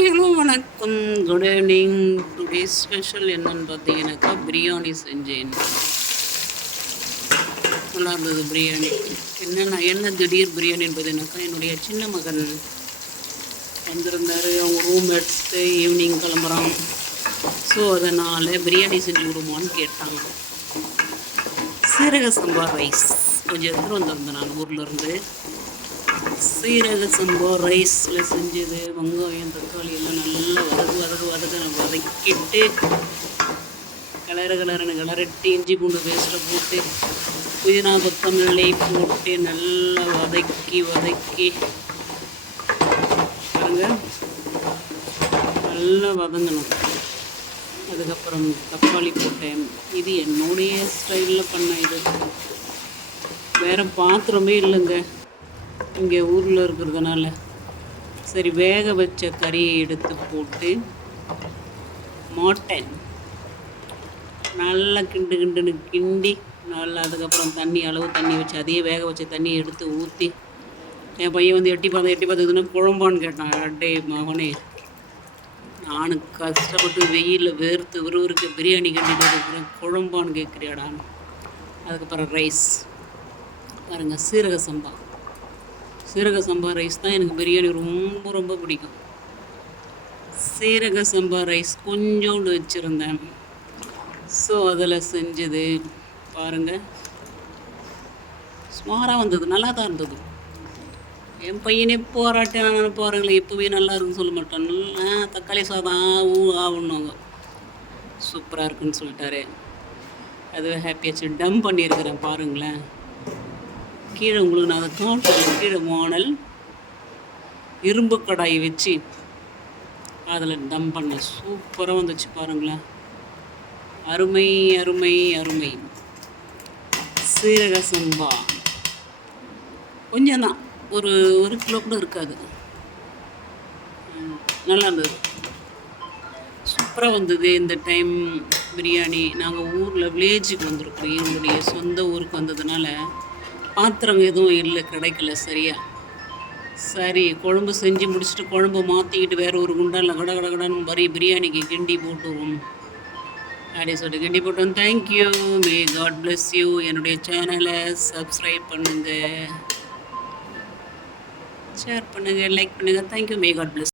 Hello வணக்கம், good evening. Today special என்னன்னு பார்த்தீங்கன்னாக்கா பிரியாணி செஞ்சேன். நல்லா இருந்தது பிரியாணி. என்ன திடீர் பிரியாணின்னு பார்த்தீங்கன்னாக்கா என்னுடைய சின்ன மகன் வந்திருந்தார். அவங்க ரூம் எடுத்து ஈவினிங் கிளம்புறான். ஸோ அதனால் பிரியாணி செஞ்சு விடுமான்னு கேட்டாங்க. சீரக சம்பா ரைஸ் கொஞ்சம் எடுத்துகிட்டு வந்திருந்தேன் நான் ஊர்லேருந்து. சீரக சம்பா ரைஸில் செஞ்சது. வெங்காயம் தக்காளி எல்லாம் நல்லா வதக்கிட்டு கிளறட்டி இஞ்சி பூண்டு பேஸ்ட்டில் போட்டு புதினா கொத்தமல்லி போட்டு நல்லா வதக்கி பாருங்க, நல்லா வதங்கணும். அதுக்கப்புறம் தக்காளி போட்டேன். இது என்னுடைய ஸ்டைலில் பண்ண. இது வேறு பாத்திரமே இல்லைங்க இங்கே ஊரில் இருக்கிறதுனால. சரி, வேக வச்ச கறியை எடுத்து போட்டு மாட்டேன் நல்லா கிண்டி நல்லா. அதுக்கப்புறம் அளவு தண்ணி வச்சு அதையே வேக வச்ச தண்ணியை எடுத்து ஊற்றி என் பையன் வந்து எட்டி பார்த்ததுன்னா குழம்பான்னு கேட்டான். அடே மகனே, நானும் கஷ்டப்பட்டு வெயிலில் வேர்த்து விறுவிறுக்க பிரியாணி கண்டிப்பாக இருக்கிறேன், குழம்பான்னு கேட்குறியாடா. அதுக்கப்புறம் ரைஸ் பாருங்கள், சீரக சம்பா ரைஸ் தான் எனக்கு பிரியாணி ரொம்ப பிடிக்கும். சீரக சம்பா ரைஸ் கொஞ்சோண்டு வச்சுருந்தேன். ஸோ அதில் செஞ்சது பாருங்கள், சுமாராக வந்தது, நல்லா தான் இருந்தது. என் பையனே போராட்டேன் பாருங்களேன், எப்போவே நல்லா இருக்குன்னு சொல்ல மாட்டான். தக்காளி சாதம் ஆகணுங்க, சூப்பராக இருக்குன்னு சொல்லிட்டாரு. அதுவே ஹாப்பியாச்சு. டம் பண்ணியிருக்கிறேன் பாருங்களேன். கீழே உங்களுக்கு நான் அதை காட்டுறேன். கீழே மாடல் இரும்பு கடாயை வச்சு அதில் டம் பண்ணேன். சூப்பராக வந்துச்சு பாருங்களேன். அருமை அருமை அருமை. சீரக சம்பா கொஞ்சம் தான், ஒரு கிலோ கூட இருக்காது. நல்லா இருந்தது, சூப்பராக வந்தது. இந்த டைம் பிரியாணி நாங்கள் ஊரில் வில்லேஜுக்கு வந்திருக்கிறோம். எங்களுடைய சொந்த ஊருக்கு வந்ததுனால பாத்திரம் எதுவும் இல்லை, கிடைக்கல சரியா. சரி, குழம்பு செஞ்சு முடிச்சுட்டு குழம்பு மாற்றிக்கிட்டு வேறு ஒரு குண்டானில் கடன்னு பிரியாணிக்கு கிண்டி போட்டுருவோம் அப்படின்னு சொல்லிட்டு கிண்டி போட்டோம். Thank you, may God bless you. என்னுடைய சேனலை சப்ஸ்கிரைப் பண்ணுங்கள், ஷேர் பண்ணுங்கள், லைக் பண்ணுங்கள். Thank you, may God plus.